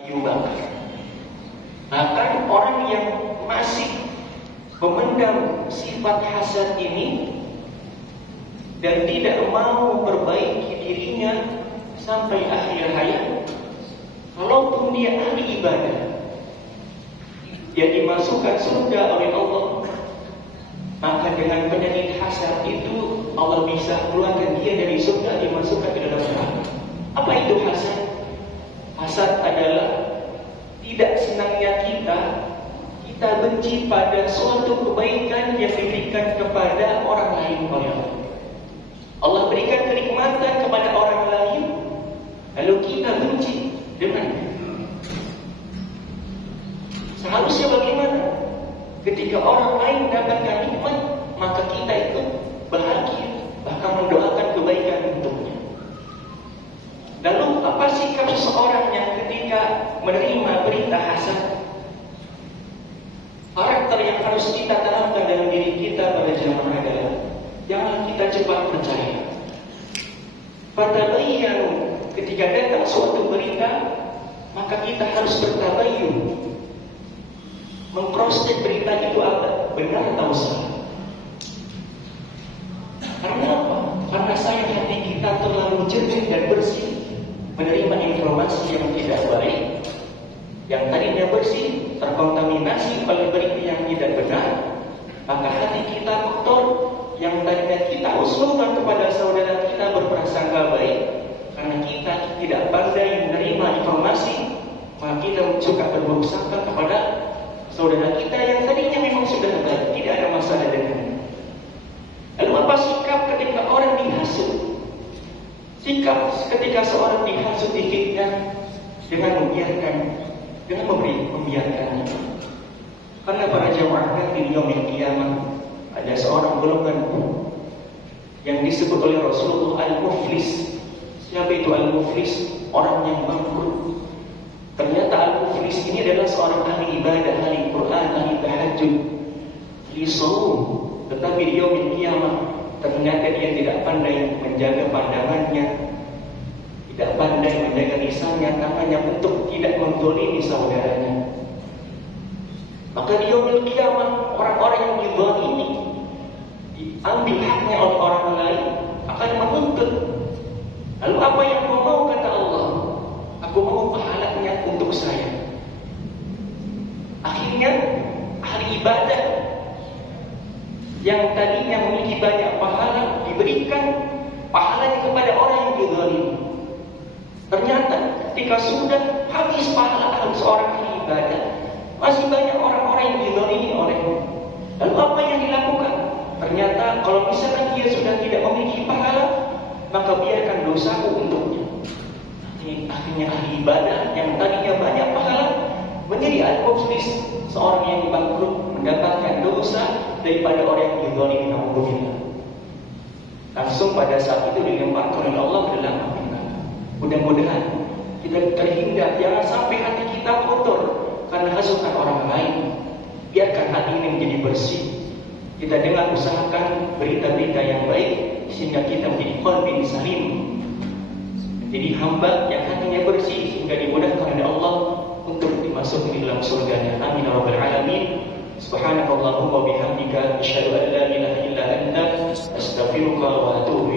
Ayuba. Bahkan orang yang masih memendam sifat hasad ini dan tidak mau memperbaiki dirinya sampai akhir hayat, walaupun dia ahli ibadah, dia dimasukkan surga oleh Allah, maka dengan penyakit hasad itu Allah bisa keluarkan dia dari surga, dimasukkan ke dalam neraka. Apa itu hasad? Hasad adalah tidak senangnya kita benci pada suatu kebaikan yang diberikan kepada orang lain oleh Allah. Allah berikan kenikmatan kepada orang lain, lalu kita benci dengannya. Seharusnya bagaimana? Ketika orang lain mendapatkan nikmat, maka kita itu bahagia, bahkan mendoakan kebaikan untuknya. Lalu apa sikap seseorang yang ketika menerima berita hasad? Karakter yang harus kita tanamkan dalam diri kita pada zaman adalah jangan kita cepat percaya. Fatabayyanu, ketika datang suatu berita, maka kita harus bertabayyun, mengcross-check berita itu apa, benar atau salah. Karena apa? Karena sayang hati kita terlalu jernih dan bersih menerima informasi yang tidak baik, yang tadinya bersih terkontaminasi oleh berita yang tidak benar, maka hati kita kotor. Yang tadinya kita usulkan kepada saudara kita berprasangka baik, karena kita tidak pandai menerima informasi, maka kita suka berburuk sangka kepada saudara kita yang tadinya memang sudah baik, tidak ada masalah dengannya. Lalu apa sikap ketika orang dihasut? Sikap ketika seorang dihasut dikitkan dengan membiarkannya. Karena para jamaah di yaumil qiyamah ada seorang golongan yang disebut oleh Rasulullah al-muflis. Siapa itu al-muflis? Orang yang bangkrut. Ternyata al-muflis ini adalah seorang ahli ibadah, ahli Quran, ahli tahajud, ahli shaum, tetapi di yaumil qiyamah ternyata dia tidak pandai menjaga pandangannya, tidak pandai menjaga lisannya, tangannya untuk tidak menzalimi saudaranya. Maka di yaumil qiyamah orang-orang yang dizalimi, diambil haknya oleh orang lain, akan menuntut. Lalu apa yang kau mau, kata Allah? Aku mau pahalanya untuk saya. Akhirnya ahli ibadah yang tadinya memiliki banyak pahala diberikan pahalanya kepada orang yang dizalimi. Ternyata ketika sudah habis pahala seorang ahli ibadah, masih banyak orang-orang yang dizalimi olehnya. Lalu apa yang dilakukan? Ternyata kalau misalkan dia sudah tidak memiliki pahala, maka biarkan dosaku untuknya. Akhirnya ahli ibadah yang tadinya banyak pahala menjadi al-muflis, seorang yang bangkrut, mendapatkan dosa daripada orang yang dizalimi. Alhamdulillah. Langsung pada saat itu dilemparkan oleh Allah ke dalam api neraka. Mudah-mudahan kita terhindar, jangan sampai hati kita kotor karena hasutan orang lain. Biarkan hati ini menjadi bersih. Kita dengan usahakan berita-berita yang baik sehingga kita menjadi qalbin salim, menjadi hamba yang hatinya bersih sehingga dimudahkan oleh Allah untuk dimasukkan di dalam surganya. Amin ya rabbal alamin. Subhanakallahumma wa bihamdika asyhadu an la ilaha illa anta astaghfiruka wa atubu